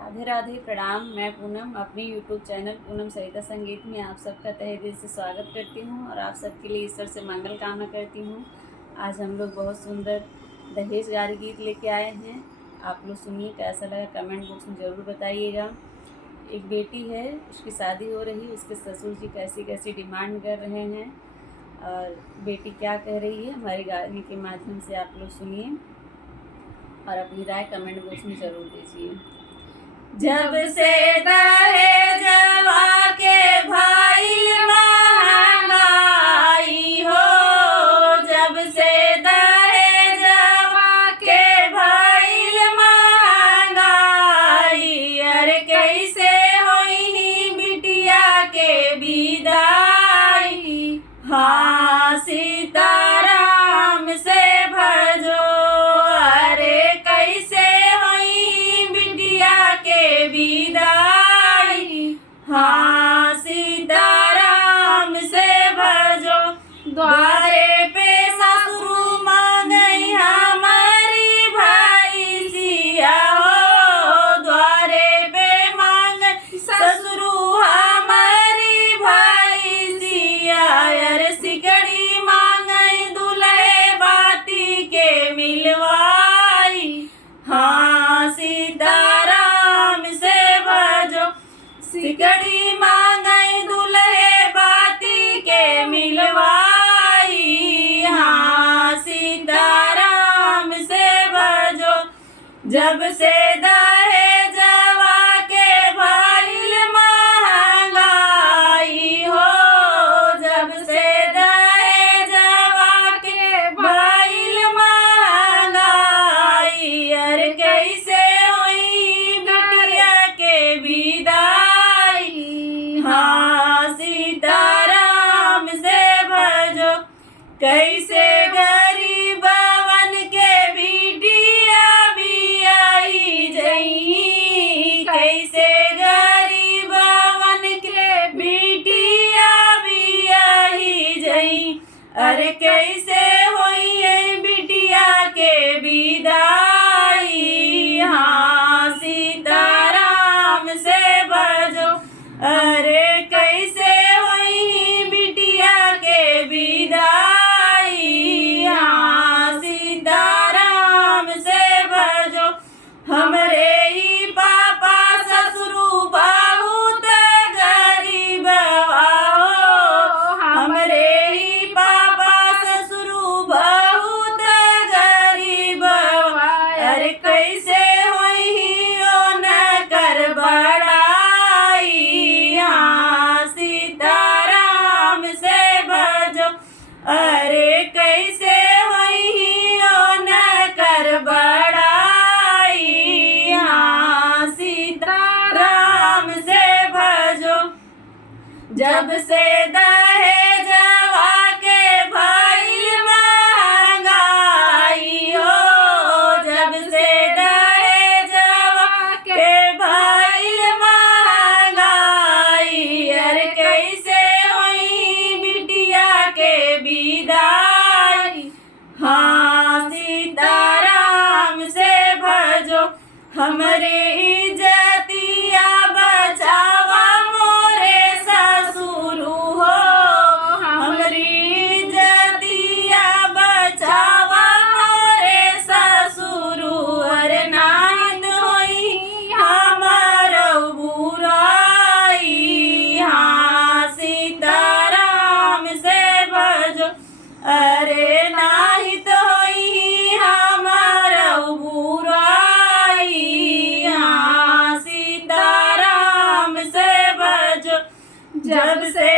राधे राधे प्रणाम। मैं पूनम अपनी यूट्यूब चैनल पूनम सरिता संगीत में आप सबका तहे दिल से स्वागत करती हूँ और आप सबके लिए ईश्वर से मंगल कामना करती हूँ। आज हम लोग बहुत सुंदर दहेज गारी गीत लेके आए हैं। आप लोग सुनिए, कैसा लगा कमेंट बॉक्स में ज़रूर बताइएगा। एक बेटी है, उसकी शादी हो रही, उसके ससुर जी कैसी कैसी डिमांड कर रहे हैं और बेटी क्या कह रही है, हमारे गाने के माध्यम से आप लोग सुनिए और अपनी राय कमेंट बॉक्स में ज़रूर दीजिए। जब से दहेजवा के भइल महंगाई हो, जब से दहेजवा के भइल महंगाई, अरे कैसे होई बिटिया के विदाई। हाँ सीताराम से भजो, अरे कैसे होई बिटिया के विदाई। हाँ सीताराम से भजो, द्वारे पे ससुर मांगई हमारी भाई सिया हो, द्वारे पे मांगई ससुर हमारी भाई सिया, अरे सिकड़ी मांगई दुल्हे बाती के मिलवाई। हाँ सीताराम से भजो, सिकड़ी मांगई दुल्हे बाती के मिलवाई। हाँ सीताराम से भजो, जब से दहेजवा के भइल महंगाई हो, जब से दहेजवा के भइल महंगाई, अरे कैसे होई बिटिया के विदाई। हाँ सीताराम से भजो, कैसे गरीबवन के बिटिया बियाई जई, कैसे गरीबवन के बिटिया बियाई जई, अरे कैसे होई बिटिया के विदाई। हाँ सीताराम से भजो, अरे कैसे होई बिटिया के विदाई। हाँ सीताराम से भजो, हमरे ही पापा ससुरु बहुत गरीबवा हो, हमरे ही पापा ससुरु बहुत गरीबवा, अरे कैसे होई ओ न कर बड़ाई। हाँ सीताराम से भजो, अरे कैसे होई ओ न कर बड़ाई। हाँ सीताराम से भजो, जब से दहेजवा के भइल महंगाई हो, जब से दहेजवा के भइल महंगाई, अरे कैसे होई बिटिया के विदाई। हाँ सीताराम से भजो, हमरे इज्जतिया बचावा मोरे ससुरु हो, हमरी इज्जतिया बचावा मोरे ससुरु, अरे नाहित होई हमारो बुराई। हाँ सीताराम से भजो, अरे नाहित होई हमारो बुराई। हाँ सीताराम से भजो, जब से